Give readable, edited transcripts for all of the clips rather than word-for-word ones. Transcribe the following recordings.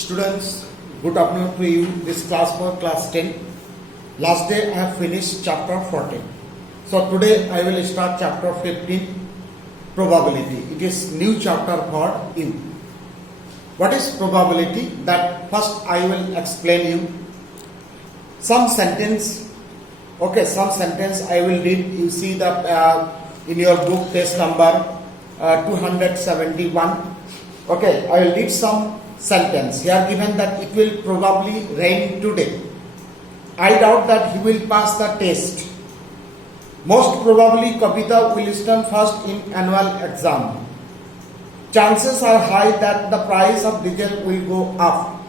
Students, good afternoon to you. This class for class 10. Last day I have finished chapter 14. So today I will start chapter 15, probability. It is new chapter for you. What is probability? That first I will explain you some sentence. Okay, some sentence I will read. You see that in your book test number 271. Okay, I will read some sentence. Here given that it will probably rain today. I doubt that he will pass the test. Most probably Kapita will stand first in annual exam. Chances are high that the price of diesel will go up.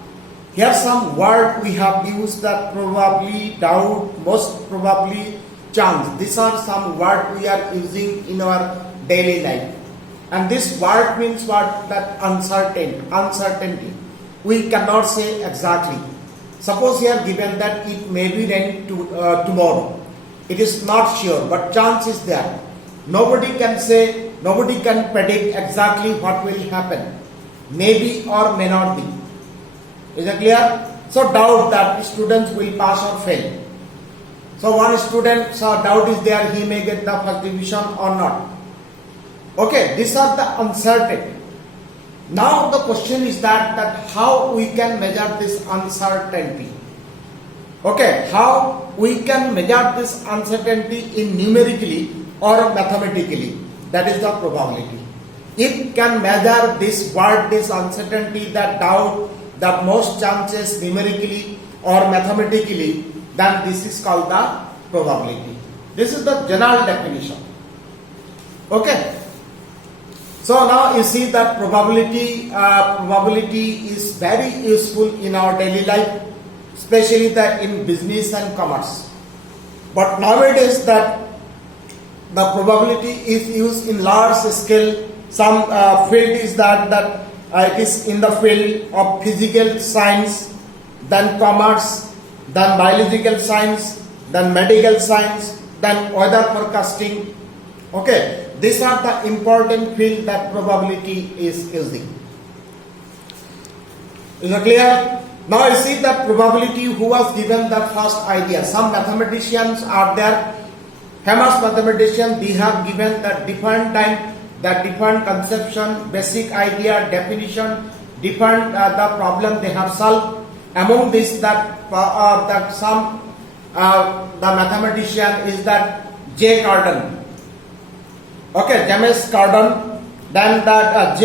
Here some word we have used, that probably, doubt, most probably, chance. These are some word we are using in our daily life. And this word means what? That uncertainty. We cannot say exactly. Suppose here given that it may be rain tomorrow. It is not sure, but chance is there. Nobody can say, nobody can predict exactly what will happen. Maybe or may not be. Is it clear? So doubt that students will pass or fail. So one student, so doubt is there, he may get the first division or not. Okay, these are the uncertainty. Now the question is that how we can measure this uncertainty. Okay, how we can measure this uncertainty in numerically or mathematically. That is the probability. If can measure this word, this uncertainty, that doubt, the most chances numerically or mathematically, then this is called the probability. This is the general definition. Okay. So now you see that probability is very useful in our daily life, especially that in business and commerce. But nowadays that the probability is used in large scale. Some field is that it is in the field of physical science, then commerce, then biological science, then medical science, then weather forecasting. Okay. These are the important field that probability is using. Is it clear? Now you see that probability, who was given the first idea. Some mathematicians are there, famous mathematicians, they have given the different time, the different conception, basic idea, definition, different the problem they have solved. Among this, the mathematician is that J. Cardan. Okay, James Cardan, then that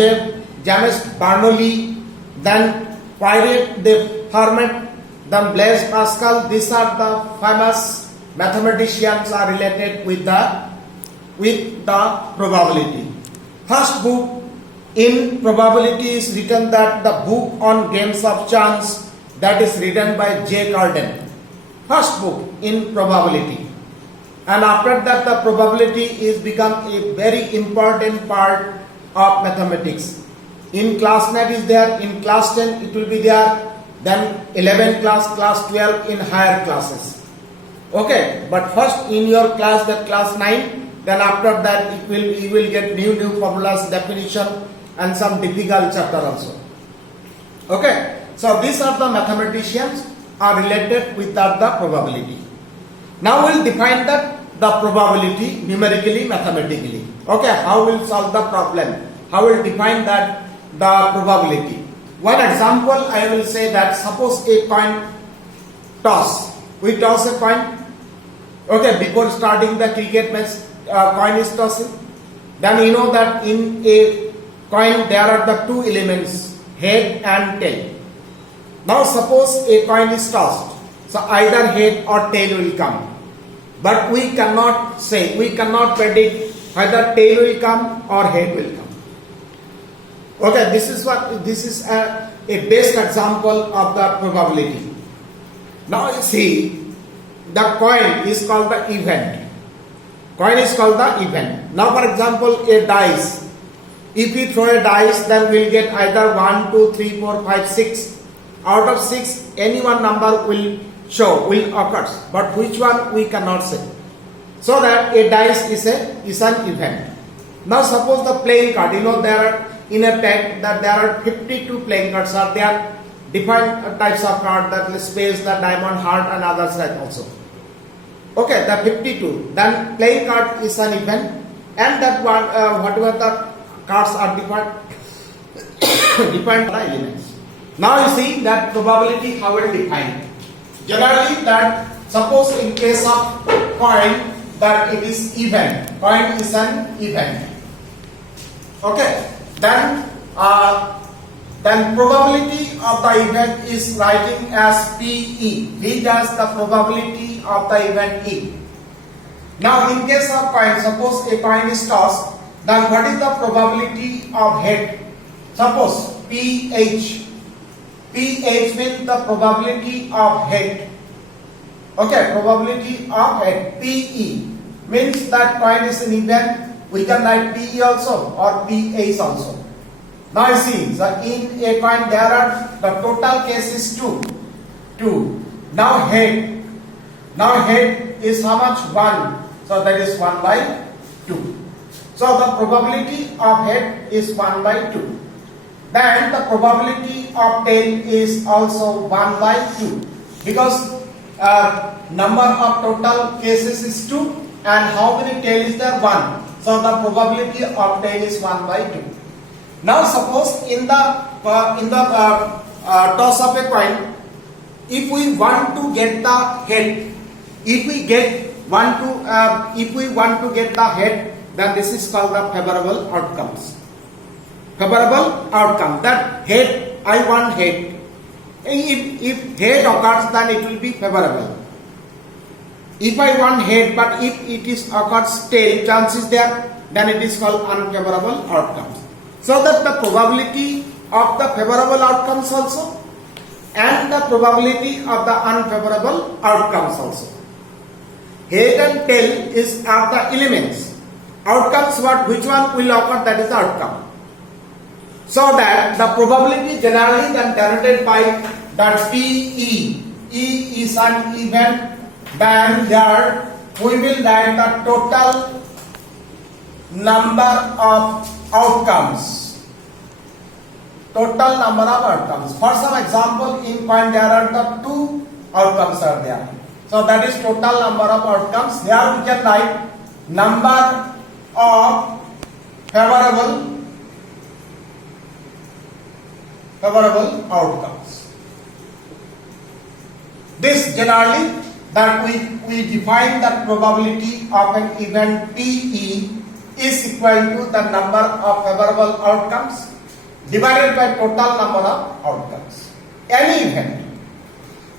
James Bernoulli, then Poiret de Fermat, then Blaise Pascal. These are the famous mathematicians are related with the probability. First book in probability is written, that the book on games of chance, that is written by J. Cardan. First book in probability. And after that, the probability is become a very important part of mathematics. In class 9 is there, in class 10 it will be there, then 11 class 12 in higher classes. Okay, but first in your class, that class 9, then after that you will get new formulas, definition, and some difficult chapter also. Okay, so these are the mathematicians are related with the probability. Now we'll define that the probability numerically, mathematically. Okay, how will solve the problem? How will define that the probability? One example I will say that suppose a coin toss. We toss a coin. Okay, before starting the cricket match, coin is tossing. Then you know that in a coin there are the two elements, head and tail. Now suppose a coin is tossed. So either head or tail will come. But we cannot say, we cannot predict whether tail will come or head will come. Okay, this is a best example of the probability. Now you see, the coin is called the event. Coin is called the event. Now for example, a dice. If we throw a dice, then we'll get either 1, 2, 3, 4, 5, 6. Out of 6, any one number will occur, but which one we cannot say. So that a dice is an event. Now suppose the playing card, there are in a pack that there are 52 playing cards are there. different types of card, that is space, the diamond, heart and others like also. Okay, the 52. Then playing card is an event, and that one whatever the cards are defined by elements. Now you see that probability how it defined. Generally that suppose in case of coin that it is event. Coin is an event. Okay. Then probability of the event is writing as PE. P does the probability of the event E. Now in case of coin, suppose a coin is tossed, then what is the probability of head? Suppose PH. PH means the probability of head. Okay, probability of head. PE means that coin is an event. We can write PE also or PH also. Now you see, so in a coin there are the total case is 2. Now head is how much? 1. So that is 1 by 2. So the probability of head is 1 by 2. Then the probability of tail is also 1 by 2. Because number of total cases is 2 and how many tail is there? 1. So the probability of tail is 1 by 2. Now suppose in the toss of a coin, if we want to get the head, if we want to get the head, then this is called the favorable outcomes. Favorable outcome. That head, I want head. If head occurs, then it will be favorable. If I want head, but if it is occurs tail, chance is there, then it is called unfavorable outcomes. So that the probability of the favorable outcomes also and the probability of the unfavorable outcomes also. Head and tail are the elements. Outcomes, which one will occur, that is the outcome. So that the probability generally then denoted by that PE. E is an event. Then here we will write the total number of outcomes. Total number of outcomes. For some example, in coin there are the 2 outcomes are there. So that is total number of outcomes. Here we can write number of favorable outcomes. This generally that we define that probability of an event PE is equal to the number of favorable outcomes divided by total number of outcomes. Any event.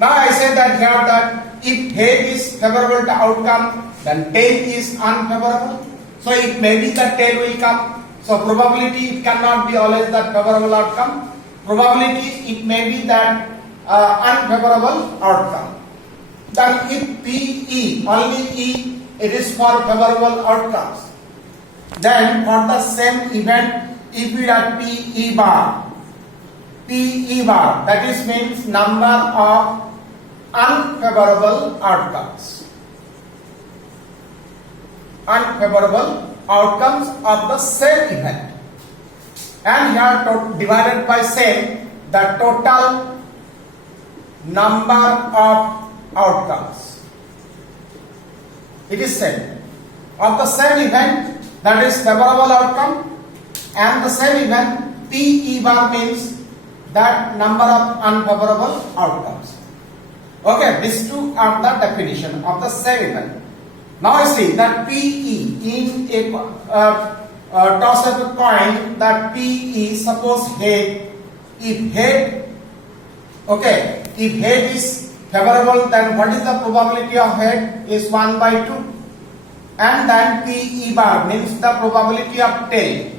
Now I say that here that if head is favorable to outcome, then tail is unfavorable. So it may be that tail will come. So probability it cannot be always that favorable outcome. Probability it may be that unfavorable outcome. Then if PE, only E, it is for favorable outcomes. Then for the same event, if we write PE bar, that is means number of unfavorable outcomes. Unfavorable outcomes of the same event. And here divided by same, the total number of outcomes. It is same. Of the same event, that is favorable outcome, and the same event, PE bar means that number of unfavorable outcomes. Okay, these two are the definition of the same event. Now you see that PE in a toss of a coin, that PE, suppose head, if head is favorable, then what is the probability of head is 1 by 2. And then PE bar means the probability of tail.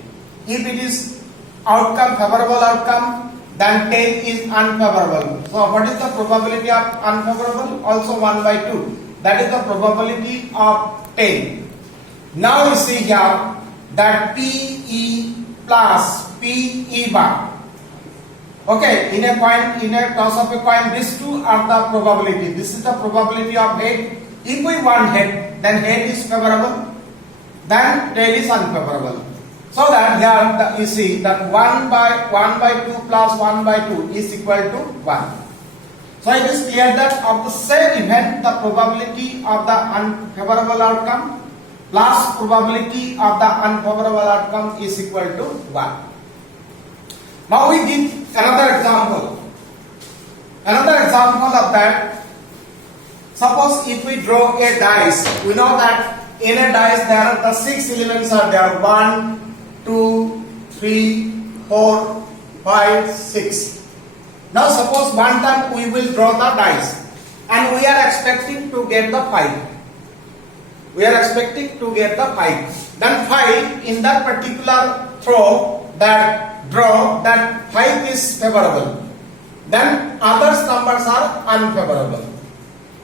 If it is outcome, favorable outcome, then tail is unfavorable. So what is the probability of unfavorable? Also 1 by 2. That is the probability of tail. Now you see here that PE plus PE bar. Okay, in a toss of a coin, these two are the probability. This is the probability of head. If we want head, then head is favorable, then tail is unfavorable. So that here you see that 1 by 2 plus 1 by 2 is equal to 1. So it is clear that of the same event, the probability of the unfavorable outcome plus probability of the unfavorable outcome is equal to 1. Now we give another example. Another example of that. Suppose if we draw a dice, we know that in a dice there are the 6 elements are there. 1, 2, 3, 4, 5, 6. Now suppose one time we will draw the dice and we are expecting to get the 5. We are expecting to get the 5. Then 5 in that particular draw that 5 is favorable. Then others numbers are unfavorable.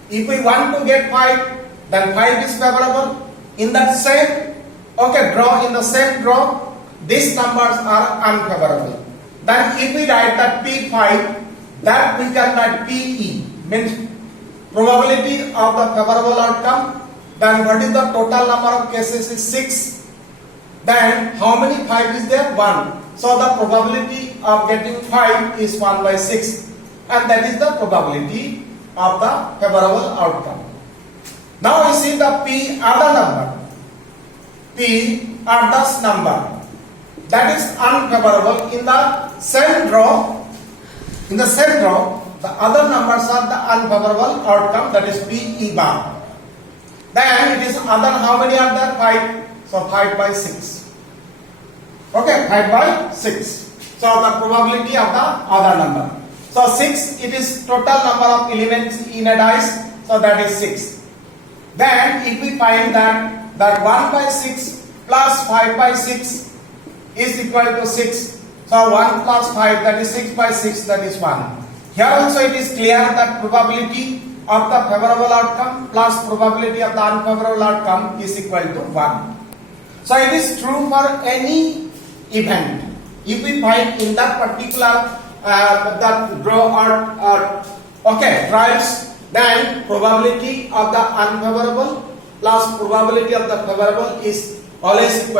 If we want to get 5, then 5 is favorable. In that same draw, in the same draw, these numbers are unfavorable. Then if we write that P5, that we can write PE, means probability of the favorable outcome. Then what is the total number of cases is 6. Then how many 5 is there? 1. So the probability of getting 5 is 1 by 6. And that is the probability of the favorable outcome. Now we see the P other number. P others number. That is unfavorable. In the same draw, the other numbers are the unfavorable outcome, that is PE bar. Then it is other, how many are there? 5. So 5 by 6. Okay, 5 by 6. So the probability of the other number. So 6, it is total number of elements in a dice. So that is 6. Then if we find that 1 by 6 plus 5 by 6 is equal to 6. So 1 plus 5, that is 6 by 6, that is 1. Here also it is clear that probability of the favorable outcome plus probability of the unfavorable outcome is equal to 1. So it is true for any event. If we find in that particular that draw or trials, then probability of the unfavorable plus probability of the favorable is always equal